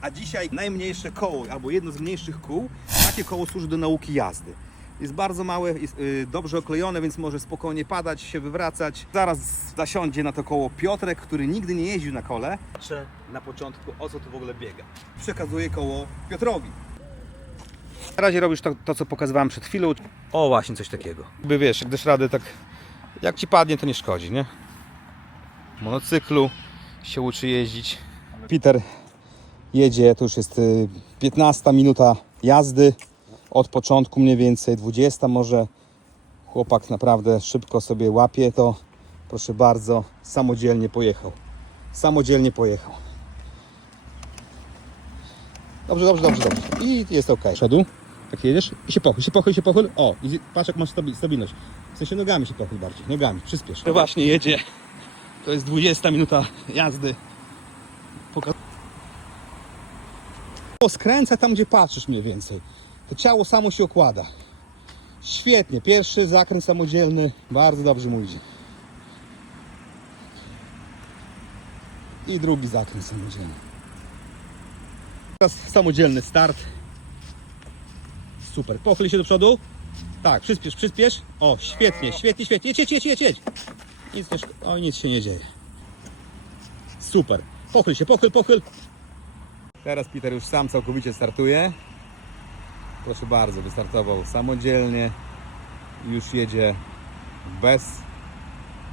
A dzisiaj najmniejsze koło, albo jedno z mniejszych kół, takie koło służy do nauki jazdy. Jest bardzo małe, jest y, dobrze oklejone, więc może spokojnie padać, się wywracać. Zaraz zasiądzie na to koło Piotrek, który nigdy nie jeździł na kole. Patrzę na początku, o co tu w ogóle biega. Przekazuję koło Piotrowi. Na razie robisz to, to, co pokazywałem przed chwilą. O, właśnie coś takiego. By wiesz, jak dasz radę, tak jak ci padnie, to nie szkodzi, nie? W monocyklu się uczy jeździć. Peter jedzie, to już jest y, 15 minuta jazdy. Od początku mniej więcej 20 może. Chłopak naprawdę szybko sobie łapie to. Proszę bardzo, samodzielnie pojechał. Samodzielnie pojechał. Dobrze, dobrze, dobrze, dobrze. I jest ok. Szedł. Tak jedziesz i się pochyl, się pochyl, się pochyl. O, i patrz jak masz stabi- stabilność. W sensie nogami się pochyl bardziej, nogami, przyspiesz. To właśnie jedzie. To jest 20 minuta jazdy. Poka- skręca tam, gdzie patrzysz mniej więcej. To ciało samo się okłada. Świetnie. Pierwszy zakręt samodzielny. Bardzo dobrze mu idzie. I drugi zakręt samodzielny. Teraz samodzielny start. Super. Pochyl się do przodu. Tak, przyspiesz, przyspiesz. O, świetnie, świetnie, świetnie. Jedź, jedź, jedź, jedź, jedź. Nic, nie Oj, nic się nie dzieje. Super. Pochyl się, pochyl, pochyl. Teraz Peter już sam całkowicie startuje. Proszę bardzo, wystartował samodzielnie. Już jedzie bez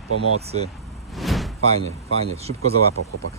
pomocy. Fajnie, fajnie. Szybko załapał chłopak.